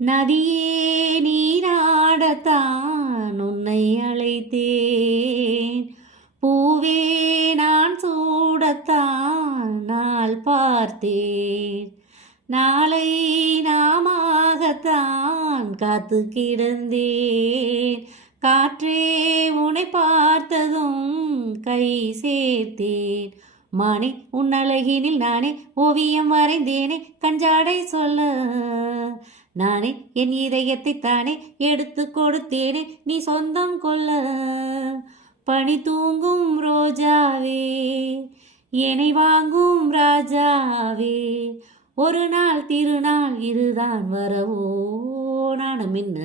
நதியே நீராடத்தான் உன்னை அழைத்தேன். பூவே நான் சூடத்தான் நாள் பார்த்தேன். நாளை நாமாகத்தான் காத்து கிடந்தேன். காற்றே உன்னை பார்த்ததும் கை சேர்த்தேன். மானே உன் அழகினில் நானே ஓவியம் வரைந்தேனே. கஞ்சாடை சொல்ல நானே என் இதயத்தை தானே எடுத்து கொடுத்தேனே. நீ சொந்தம் கொள்ள பனி தூங்கும் ரோஜாவே, என்னை வாங்கும் ராஜாவே. ஒரு நாள் திருநாள் இதுதான் வரவோ, நானும் மின்ன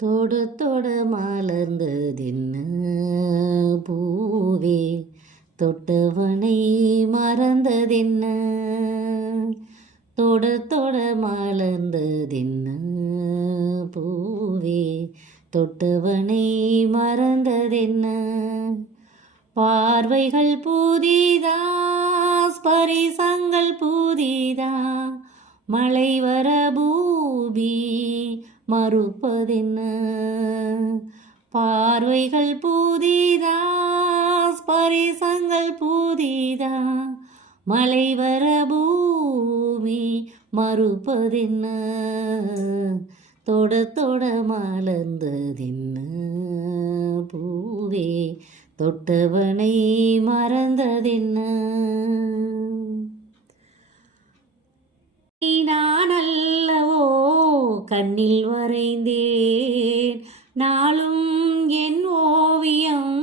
தொட தொட மலர்ந்ததென்ன பூவே, தொட்டவனை மறந்ததென்ன. தொட தொட மலர்ந்ததென்ன பூவே, தொட்டவனை மறந்ததென்ன. பார்வைகள் புதிதா, ஸ்பரிசங்கள் புதிதா, மழை வர பூமி மறுப்பதென்ன. பார்வைகள் புதிதா, ஸ்பரிசங்கள் புதிதா, மழை வர பூமி மறுப்பதென்ன. தொட தொட மலர்ந்ததென்ன பூவே, தொட்டவனை மறந்ததென்ன. நான் அல்லவோ கண்ணில் வரைந்தேன், நாளும் என் ஓவியம்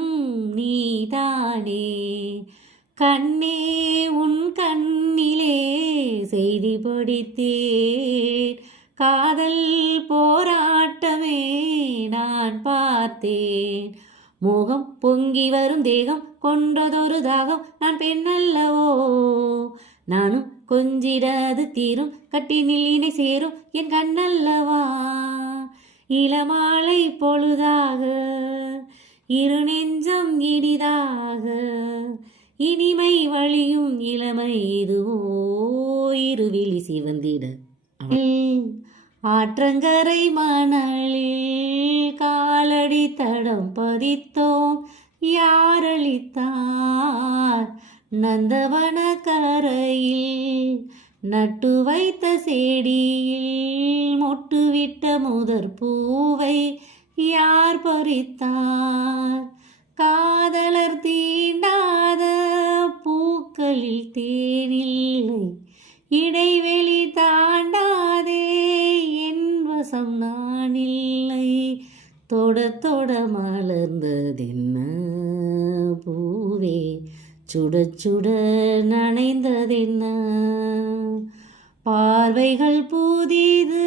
நீதானே. கண்ணே உன் கண்ணிலே செய்தி படித்தேன், காதல் போராட்டமே நான் பார்த்தேன். மோகம் பொங்கி வரும் தேகம் கொண்டதொரு தாகம், நான் பெண்ணல்லவோ. நானும் கொஞ்சிடாது தீரும், கட்டினில் இணை சேரும் என் கண்ணல்லவா. இளமாலை பொழுதாக இரு நெஞ்சம் இனிதாக, இனிமை வழியும் இளமை இதுவோ இருவிழி சிவந்திட. ஆற்றங்கரை மணலில் காலடி தடம் பதித்தோம், யாரளித்தார் நந்தவன கரையில். நட்டு வைத்த செடியில் மொட்டுவிட்ட முதற் பூவை யார் பறித்தார். காதலர் தீண்டாத பூக்களில் தேனில்லை, இடைவெளி தாண்டாதே என் வசம் நானில்லை. தொட தொட மலர்ந்ததென்ன பூவே, சுட சுட நனைந்ததென்ன. பார்வைகள் புதிது,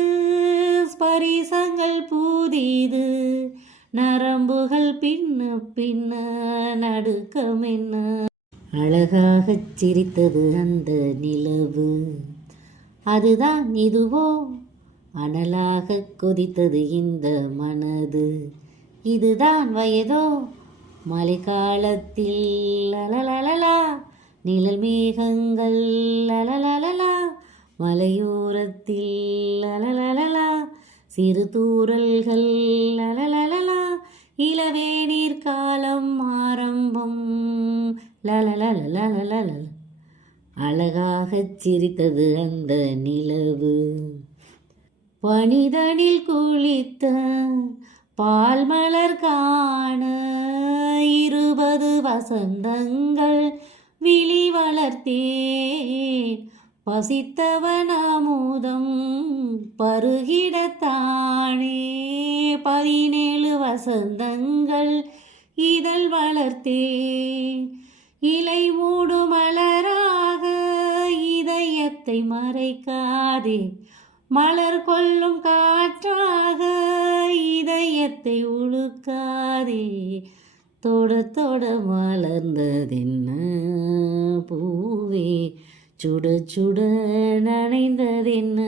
ஸ்பரிசங்கள் புதிது, நரம்புகள் பின்ன பின்ன நடுக்கம் என்ன. அழகாகச் சிரித்தது அந்த நிலவு, அதுதான் இதுவோ அனலாக கொதித்தது இந்த மனது. இதுதான் வயதோ மழைக்காலத்தில் அலலலலா, நிழல் மேகங்கள் அலலலலா, மலையோரத்தில் அலலலலா, சிறு தூறல்கள் அலலலலா, இளவேநீர் காலம் ஆரம்பம் லலலலலலல. அழகாகச் சிரித்தது அந்த நிலவு. பனிதனில் குளித்த பால் மலர் காண 20 வசந்தங்கள் விழி வளர்த்தேன். பசித்தவன் அமுதம் பருகிடத்தானே 17 வசந்தங்கள் இதழ் வளர்த்தேன். இலை மூடு மலராக இதயத்தை மறைக்காதே, மலர் கொள்ளும் காற்றாக இதயத்தை உழுக்காதே. தொட தொட மலர்ந்ததென்ன பூவே, சுட சுட நனைந்ததென்ன.